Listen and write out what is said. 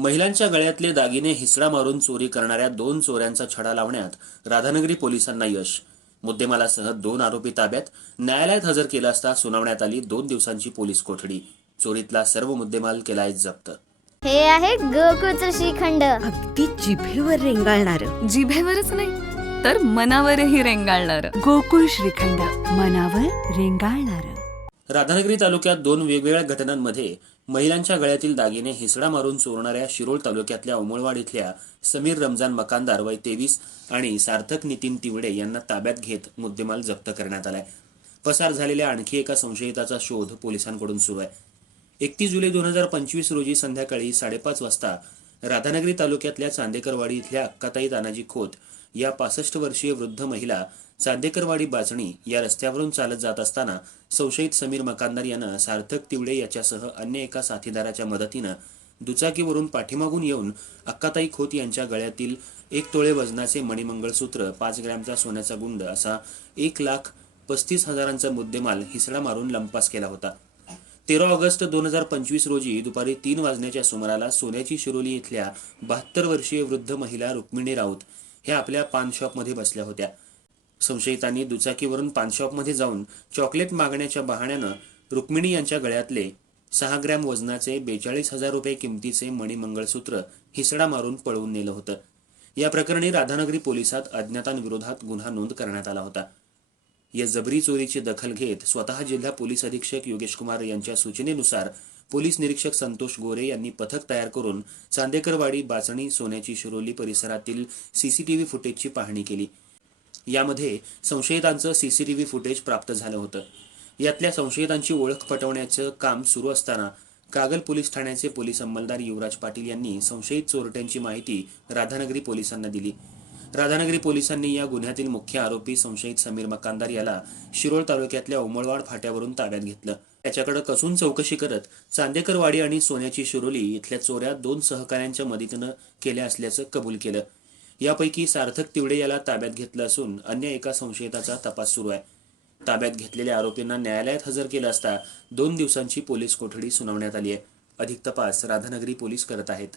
महिलांच्या गळ्यातले दागिने हिसडा मारून चोरी करणाऱ्या दोन चोऱ्यांचा छडा लावण्यात राधानगरी पोलिसांना यश. मुद्देमालासह दोन आरोपी ताब्यात. न्यायालयात हजर केला असता सुनावण्यात आली दोन दिवसांची पोलीस कोठडी. चोरीतला सर्व मुद्देमाल केलाय जप्त. हे आहे गोकुळचं श्रीखंड. अगदी जिभेवर रेंगाळणार. जिभेवरच नाही तर मनावरही रेंगाळणार. गोकुळ श्रीखंड. मनावर रेंगाळणार. राधानगरी तालुक्यात दोन वेगवेगळ्या घटनांमध्ये महिलांच्या गळ्यातील दागिने हिसडा मारून चोरणाऱ्या शिरोळ तालुक्यातल्या उमळवाड इथल्या समीर रमजान मकानदार वय तेवीस आणि सार्थक नितीन तिवडे यांना ताब्यात घेत मुद्देमाल जप्त करण्यात आलाय. पसार झालेल्या आणखी एका संशयिताचा शोध पोलिसांकडून सुरू आहे. एकतीस जुलै दोन हजार पंचवीस रोजी संध्याकाळी साडेपाच वाजता राधानगरी तालुक्यातल्या चांदेकरवाडी इथल्या अक्काताई तानाजी खोत या पासष्ट वर्षीय वृद्ध महिला चांदेकरवाडी बाजणी या रस्त्यावरून चालत जात असताना संशयित समीर मकानदार यानं सार्थक तिवडे याच्यासह अन्य एका साथीदाराच्या मदतीनं दुचाकीवरून पाठीमागून येऊन अक्काताई खोत यांच्या गळ्यातील एक तोळे वजनाचे मणिमंगळसूत्र पाच ग्रॅमचा सोन्याचा गुंड असा एक लाख पस्तीस हजारांचा मुद्देमाल हिसडा मारून लंपास केला होता. तेरा ऑगस्ट दोन हजार पंचवीस रोजी दुपारी तीन वाजण्याच्या सुमाराला सोन्याची शिरोली इथल्या बहात्तर वर्षीय वृद्ध महिला रुक्मिणी राऊत ह्या आपल्या पान शॉपमध्ये बसल्या होत्या. संशयितांनी दुचाकीवरून पानशॉपमध्ये जाऊन चॉकलेट मागण्याच्या बहाण्यानं रुक्मिणी यांच्या गळ्यातले सहा ग्रॅम वजनाचे बेचाळीस हजार रुपये किमतीचे मणिमंगळसूत्र हिसडा मारून पळवून नेलं होतं. या प्रकरणी राधानगरी पोलिसात अज्ञातांविरोधात गुन्हा नोंद करण्यात आला होता. या जबरी चोरीची दखल घेत स्वतः जिल्हा पोलीस अधीक्षक योगेश कुमार यांच्या सूचनेनुसार पोलीस निरीक्षक संतोष गोरे यांनी पथक तयार करून चांदेकरवाडी बाचणी सोन्याची शिरोली परिसरातील सीसीटीव्ही फुटेजची पाहणी केली. यामध्ये संशयितांचं सीसीटीव्ही फुटेज प्राप्त झालं होतं. यातल्या संशयितांची ओळख पटवण्याचं काम सुरू असताना कागल पोलीस ठाण्याचे पोलीस अंमलदार युवराज पाटील यांनी संशयित चोरट्यांची माहिती राधानगरी पोलिसांना दिली. राधानगरी पोलिसांनी या गुन्ह्यातील मुख्य आरोपी संशयित समीर मकानदार याला शिरोळ तालुक्यातल्या उमळवाड फाट्यावरून ताब्यात घेतलं. त्याच्याकडे कसून चौकशी करत चांदेकरवाडी आणि सोन्याची शिरोली इथल्या चोऱ्या दोन सहकाऱ्यांच्या मदतीनं केल्या असल्याचं कबूल केलं. यापैकी सार्थक तिवडे याला ताब्यात घेतलं असून अन्य एका संशयिताचा तपास सुरू आहे. ताब्यात घेतलेल्या आरोपींना न्यायालयात हजर केलं असता दोन दिवसांची पोलीस कोठडी सुनावण्यात आली आहे. अधिक तपास राधानगरी पोलीस करत आहेत.